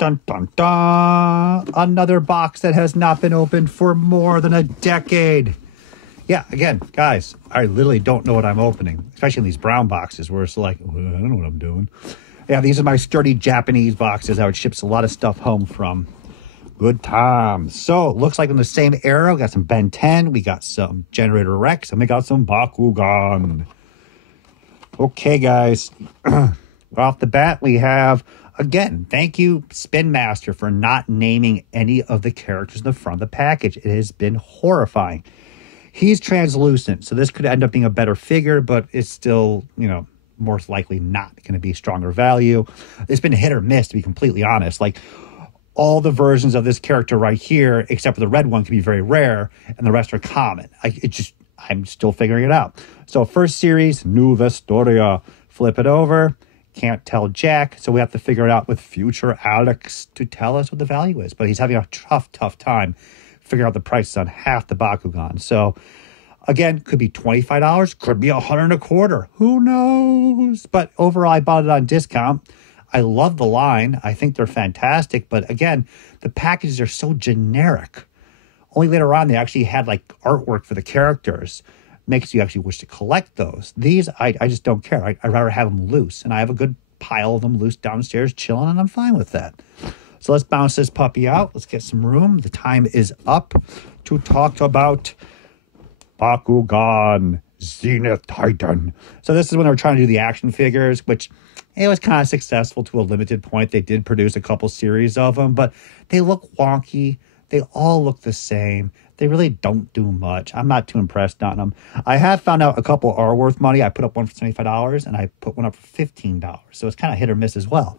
Dun, dun, dun. Another box that has not been opened for more than a decade. Yeah, again, guys, I literally don't know what I'm opening, especially in these brown boxes where it's like, well, I don't know what I'm doing. Yeah, these are my sturdy Japanese boxes. I would ship a lot of stuff home from. Good times. So, it looks like in the same era, we got some Ben 10, we got some Generator Rex, and we got some Bakugan. Okay, guys. Off the bat, we have, again, thank you, Spin Master, for not naming any of the characters in the front of the package. It has been horrifying. He's translucent, so this could end up being a better figure, but it's still, you know, most likely not going to be stronger value. It's been hit or miss, to be completely honest. Like, all the versions of this character right here, except for the red one, can be very rare, and the rest are common. I'm still figuring it out. So first series, Nueva Historia. Flip it over. Can't tell Jack, so we have to figure it out with future Alex to tell us what the value is. But he's having a tough time figuring out the prices on half the Bakugan. So again, could be $25, could be $125. Who knows? But overall, I bought it on discount. I love the line. I think they're fantastic. But again, the packages are so generic. Only later on, they actually had like artwork for the characters. Makes you actually wish to collect those. These, I just don't care. I'd rather have them loose. And I have a good pile of them loose downstairs chilling, and I'm fine with that. So let's bounce this puppy out. Let's get some room. The time is up to talk about Bakugan Zenith Titan. So this is when they were trying to do the action figures, which it was kind of successful to a limited point. They did produce a couple series of them, but they look wonky. They all look the same. They really don't do much. I'm not too impressed on them. I have found out a couple are worth money. I put up one for $75, and I put one up for $15. So it's kind of hit or miss as well.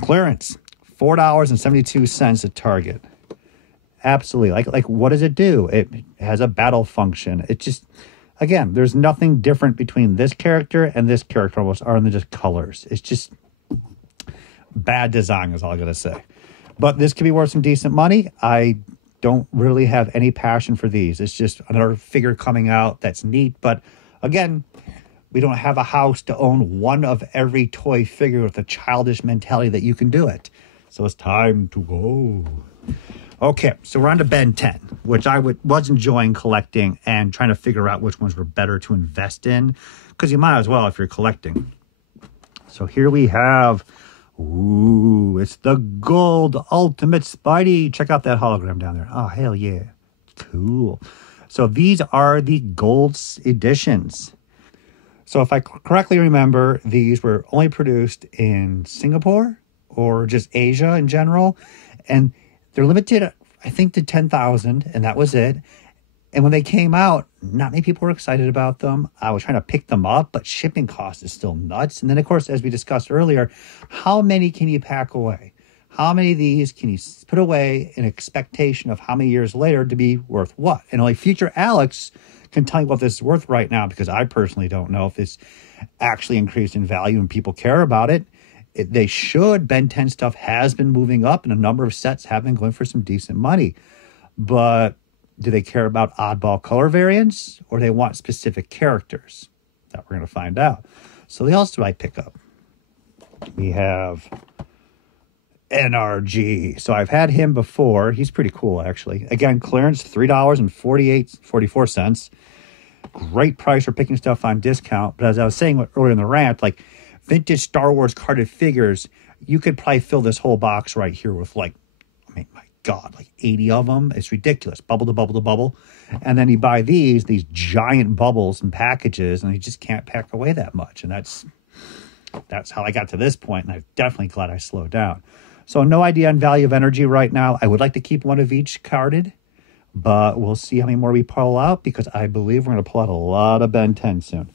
Clearance, $4.72 at Target. Absolutely. Like what does it do? It has a battle function. It just, again, there's nothing different between this character and this character almost, other than just colors. It's just bad design is all I'm going to say. But this could be worth some decent money. I don't really have any passion for these. It's just another figure coming out that's neat. But again, we don't have a house to own one of every toy figure with a childish mentality that you can do it. So it's time to go. Okay, so we're on to Ben 10, which I was enjoying collecting and trying to figure out which ones were better to invest in, because you might as well if you're collecting. So here we have, ooh, it's the Gold Ultimate Spidey. Check out that hologram down there. Oh, hell yeah. Cool. So these are the Gold editions. So if I correctly remember, these were only produced in Singapore or just Asia in general. And they're limited, I think, to 10,000, and that was it. And when they came out, not many people were excited about them. I was trying to pick them up, but shipping cost is still nuts. And then, of course, as we discussed earlier, how many can you pack away? How many of these can you put away in expectation of how many years later to be worth what? And only future Alex can tell you what this is worth right now, because I personally don't know if it's actually increased in value and people care about it. They should. Ben 10 stuff has been moving up, and a number of sets have been going for some decent money. But do they care about oddball color variants, or they want specific characters? That we're going to find out. So what else do I pick up? We have NRG. So I've had him before. He's pretty cool, actually. Again, clearance, $3.44. Great price for picking stuff on discount. But as I was saying earlier in the rant, like, vintage Star Wars carded figures, you could probably fill this whole box right here with, like, I mean, my God, like 80 of them. It's ridiculous. Bubble to bubble to bubble. And then you buy these giant bubbles and packages, and you just can't pack away that much. And that's how I got to this point, and I'm definitely glad I slowed down. So no idea on value of energy right now. I would like to keep one of each carded, but we'll see how many more we pull out, because I believe we're going to pull out a lot of Ben 10 soon.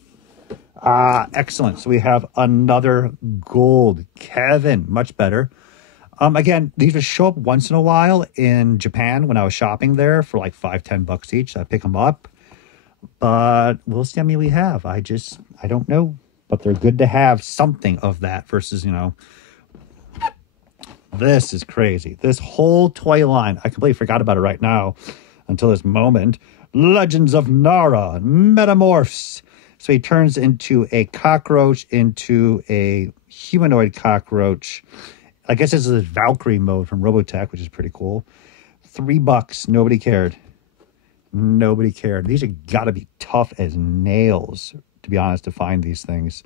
Excellent. So we have another gold. Kevin, much better. Again, these would show up once in a while in Japan when I was shopping there for like $5-10 each. So I pick them up, but we'll see how many we have. I don't know, but they're good to have something of that versus, you know, this is crazy. This whole toy line, I completely forgot about it right now until this moment. Legends of Nara, Metamorphs. So he turns into a cockroach, into a humanoid cockroach. I guess this is Valkyrie mode from Robotech, which is pretty cool. $3. Nobody cared. Nobody cared. These have got to be tough as nails, to be honest, to find these things.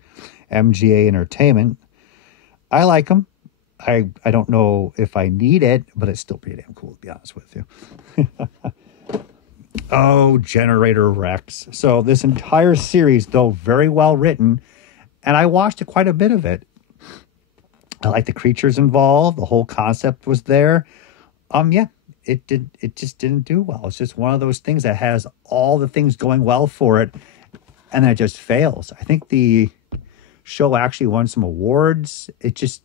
MGA Entertainment. I like them. I don't know if I need it, but it's still pretty damn cool, to be honest with you. Oh, Generator Rex. So this entire series, though very well written, and I watched quite a bit of it. I like the creatures involved. The whole concept was there. Yeah, it just didn't do well. It's just one of those things that has all the things going well for it, and then it just fails. I think the show actually won some awards. It just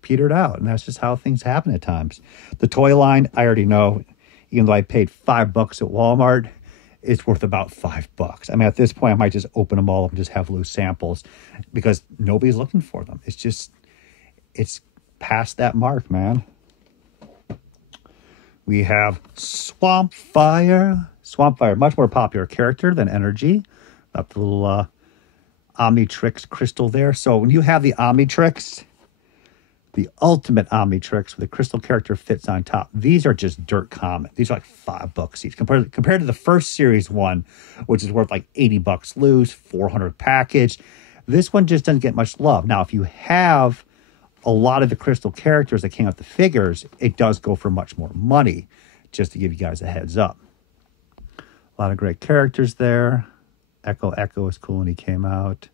petered out, and that's just how things happen at times. The toy line, I already know, even though I paid $5 at Walmart, it's worth about $5. I mean, at this point, I might just open them all up and just have loose samples because nobody's looking for them. It's past that mark, man. We have Swamp Fire. Swamp Fire, much more popular character than Energy. Got the little Omnitrix crystal there. So when you have the Omnitrix, the ultimate Omnitrix with the crystal character fits on top, these are just dirt common. These are like $5 each compared to the first series one, which is worth like $80 loose, 400 package. This one just doesn't get much love. Now, if you have a lot of the crystal characters that came with the figures, it does go for much more money, just to give you guys a heads up. A lot of great characters there. Echo is cool when he came out.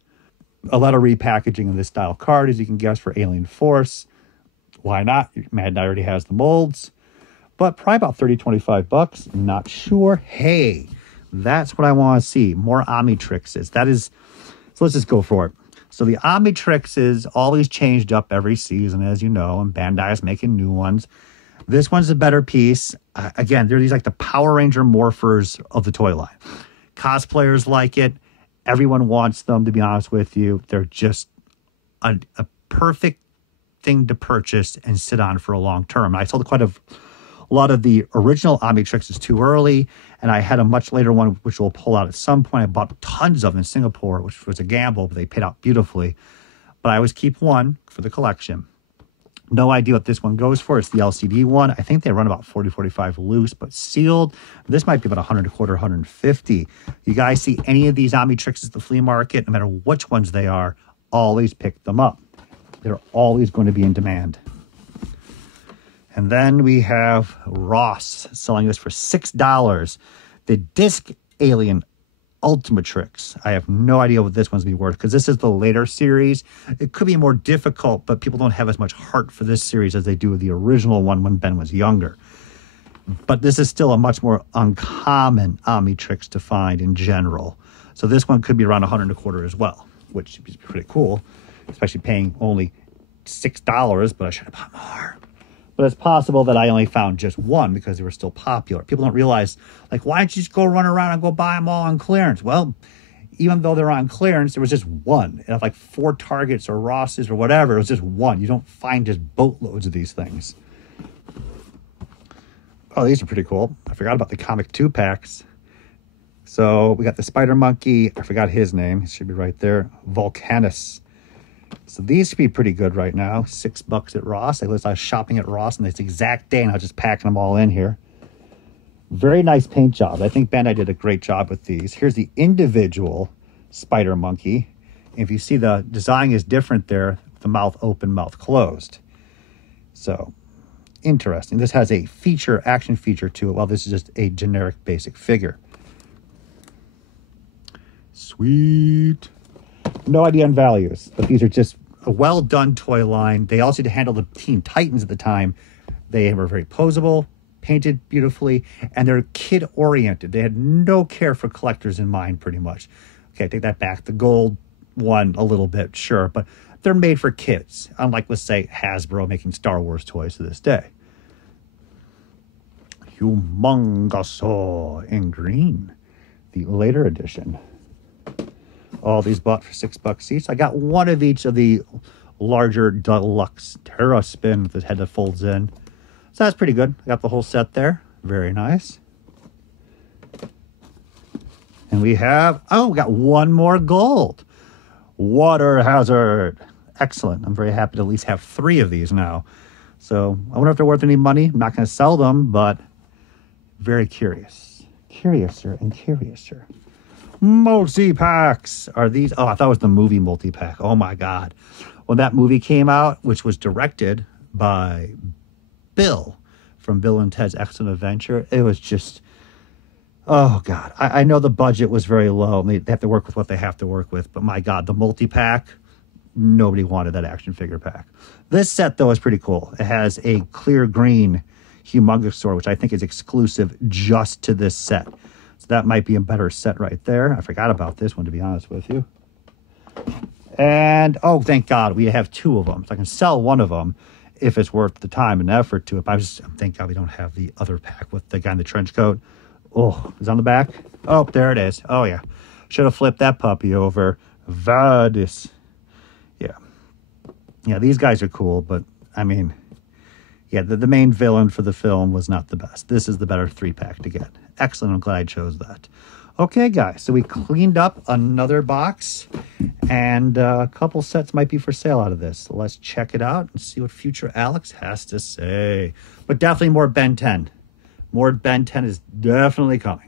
A lot of repackaging of this style card, as you can guess, for Alien Force. Why not? Mad already has the molds. But probably about $30, $25. Not sure. Hey, that's what I want to see. More Omnitrixes. So let's just go for it. So the Omnitrixes always changed up every season, as you know, and Bandai is making new ones. This one's a better piece. Again, they're these like the Power Ranger morphers of the toy line. Cosplayers like it. Everyone wants them, to be honest with you. They're just a perfect thing to purchase and sit on for a long term. I sold quite a lot of the original Omnitrixes too early, and I had a much later one, which we'll pull out at some point. I bought tons of them in Singapore, which was a gamble, but they paid out beautifully. But I always keep one for the collection. No idea what this one goes for. It's the LCD one. I think they run about $40, $45 loose, but sealed. This might be about $100 a quarter, $150. You guys see any of these Omnitrixes at the flea market, no matter which ones they are, always pick them up. They're always going to be in demand. And then we have Ross selling this for $6. The Disc Alien Ultimatrix. I have no idea what this one's be worth because this is the later series. It could be more difficult, but people don't have as much heart for this series as they do with the original one when Ben was younger. But this is still a much more uncommon Omnitrix to find in general. So this one could be around $100 a quarter as well, which is pretty cool, especially paying only $6, but I should have bought more. But it's possible that I only found just one because they were still popular. People don't realize, like, why don't you just go run around and go buy them all on clearance? Well, even though they're on clearance, there was just one. And if like 4 Targets or Rosses or whatever, it was just one. You don't find just boatloads of these things. Oh, these are pretty cool. I forgot about the comic 2-packs. So we got the Spider Monkey. I forgot his name. It should be right there. Volcanus. So these should be pretty good right now. $6 at Ross. I was shopping at Ross on this exact day, and I was just packing them all in here. Very nice paint job. I think Bandai did a great job with these. Here's the individual Spider Monkey. And if you see, the design is different there. The mouth open, mouth closed. So interesting. This has a action feature to it, while this is just a generic basic figure. Sweet. No idea on values, but these are just a well-done toy line. They also had to handle the Teen Titans at the time. They were very posable, painted beautifully, and they're kid-oriented. They had no care for collectors in mind, pretty much. Okay, I take that back. The gold one, a little bit, sure, but they're made for kids, unlike, let's say, Hasbro making Star Wars toys to this day. Humongousaur in green, the later edition. All these bought for $6 each. I got one of each of the larger deluxe Terra Spin with the head that folds in. So that's pretty good. I got the whole set there. Very nice. And we got one more gold. Water Hazard. Excellent. I'm very happy to at least have 3 of these now. So I wonder if they're worth any money. I'm not going to sell them, but very curious. Curiouser and curiouser. Multi-packs. Are these? Oh, I thought it was the movie multi-pack. Oh, my God. When that movie came out, which was directed by Bill from Bill and Ted's Excellent Adventure, it was just... Oh, God. I know the budget was very low. They have to work with what they have to work with. But, my God, the multi-pack, nobody wanted that action figure pack. This set, though, is pretty cool. It has a clear green humongous sword, which I think is exclusive just to this set. So that might be a better set right there. I forgot about this one, to be honest with you. And, oh, thank God, we have two of them. So I can sell one of them if it's worth the time and effort to it. But thank God we don't have the other pack with the guy in the trench coat. Oh, is it on the back? Oh, there it is. Oh, yeah. Should have flipped that puppy over. Vadis. Yeah. Yeah, these guys are cool, but, I mean, yeah, the main villain for the film was not the best. This is the better 3-pack to get. Excellent. I'm glad I chose that. Okay, guys, so we cleaned up another box, and a couple sets might be for sale out of this. So let's check it out and see what future Alex has to say. But definitely more Ben 10. More Ben 10 is definitely coming.